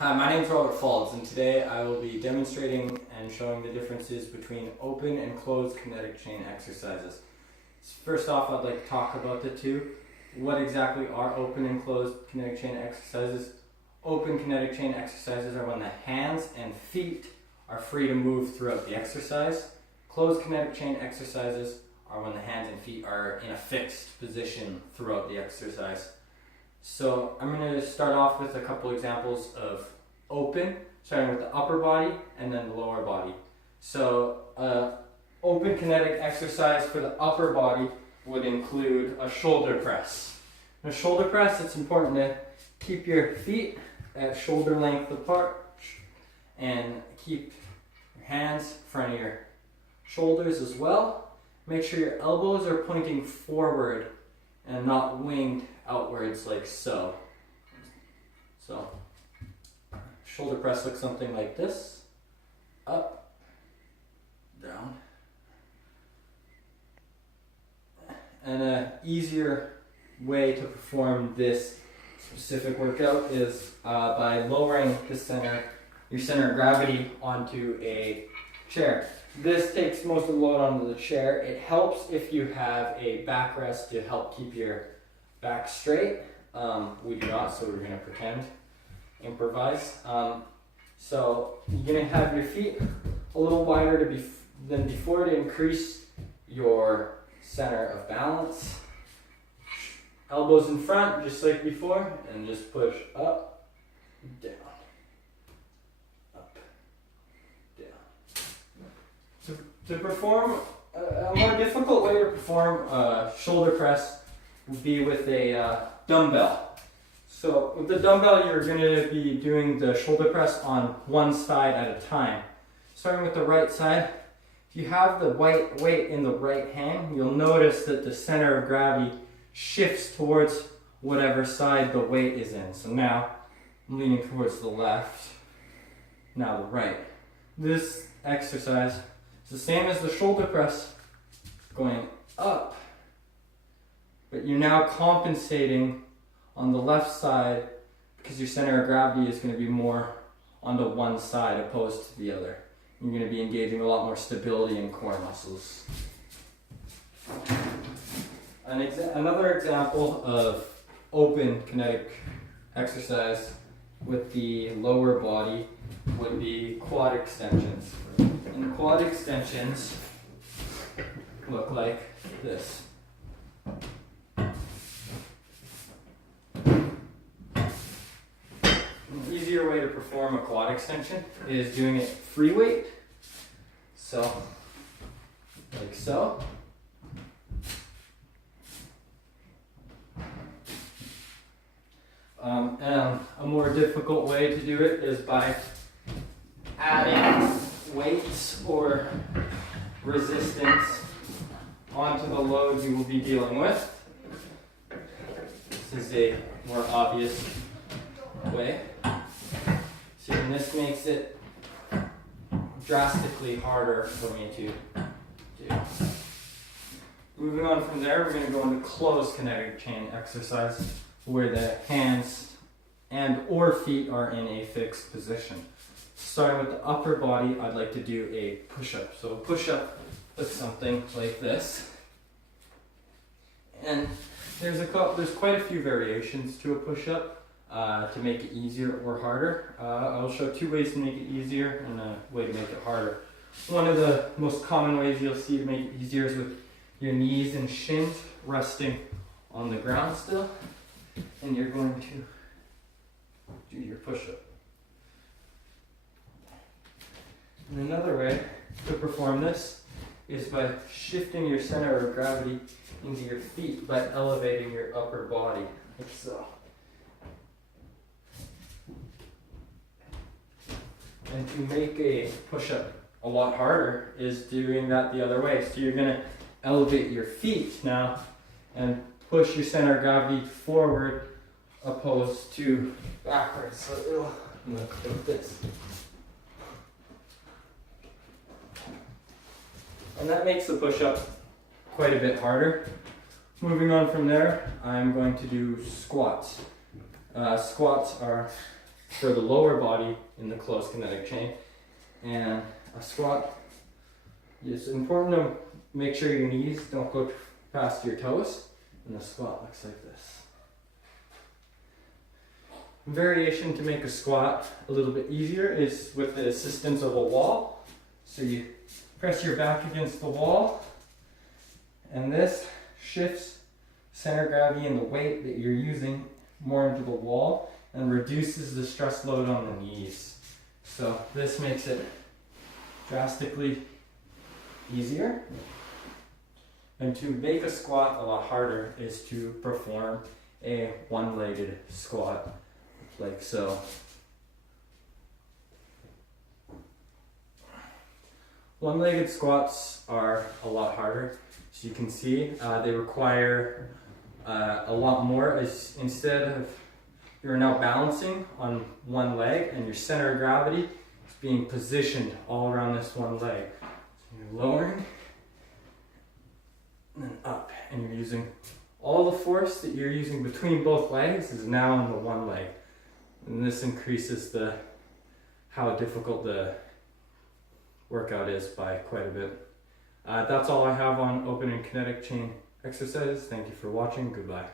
Hi, my name is Robert Faulds, and today I will be demonstrating and showing the differences between open and closed kinetic chain exercises. First off, I'd like to talk about the two. What exactly are open and closed kinetic chain exercises? Open kinetic chain exercises are when the hands and feet are free to move throughout the exercise. Closed kinetic chain exercises are when the hands and feet are in a fixed position throughout the exercise. So I'm going to start off with a couple examples of open, starting with the upper body and then the lower body. So open kinetic exercise for the upper body would include a shoulder press. In a shoulder press, it's important to keep your feet at shoulder length apart and keep your hands in front of your shoulders as well. Make sure your elbows are pointing forward and not winged outwards like so. So, shoulder press looks something like this. Up, down. And an easier way to perform this specific workout is by lowering your center of gravity onto a chair. This takes most of the load onto the chair. It helps if you have a backrest to help keep your back straight. We do not, so we're going to pretend, improvise. So you're going to have your feet a little wider than before to increase your center of balance. Elbows in front, just like before, and just push up, down, up, down. To perform, a more difficult way to perform a shoulder press would be with a dumbbell. So with the dumbbell, you're going to be doing the shoulder press on one side at a time. Starting with the right side, if you have the weight in the right hand, you'll notice that the center of gravity shifts towards whatever side the weight is in. So now I'm leaning towards the left, now the right. This exercise is the same as the shoulder press, going up, but you're now compensating on the left side because your center of gravity is going to be more onto one side opposed to the other. You're going to be engaging a lot more stability in core muscles. Another example of open kinetic exercise with the lower body would be quad extensions. And quad extensions look like this. An easier way to perform a quad extension is doing it free weight. So, like so. And a more difficult way to do it is by adding weights or resistance onto the load you will be dealing with. This is a more obvious way. See, and this makes it drastically harder for me to do. Moving on from there, we're going to go into closed kinetic chain exercise, where the hands and or feet are in a fixed position. Starting with the upper body, I'd like to do a push-up. So a push-up looks something like this. And there's quite a few variations to a push-up to make it easier or harder. I'll show two ways to make it easier and a way to make it harder. One of the most common ways you'll see to make it easier is with your knees and shins resting on the ground still. And you're going to do your push-up. And another way to perform this is by shifting your center of gravity into your feet by elevating your upper body, like so. And to make a push-up a lot harder is doing that the other way. So you're going to elevate your feet now and push your center of gravity forward opposed to backwards. So it'll look like this. And that makes the push-up quite a bit harder. Moving on from there, I'm going to do squats. Squats are for the lower body in the closed kinetic chain. And a squat, it's important to make sure your knees don't go past your toes. And the squat looks like this. Variation to make a squat a little bit easier is with the assistance of a wall. So you press your back against the wall, and this shifts center of gravity and the weight that you're using more into the wall and reduces the stress load on the knees. So this makes it drastically easier. And to make a squat a lot harder is to perform a one-legged squat, like so. One-legged squats are a lot harder. As you can see, they require a lot more. As instead of you're now balancing on one leg and your center of gravity is being positioned all around this one leg. So you're lowering and then up, and you're using all the force that you're using between both legs is now on the one leg. And this increases how difficult the workout is by quite a bit. That's all I have on open and kinetic chain exercises. Thank you for watching. Goodbye.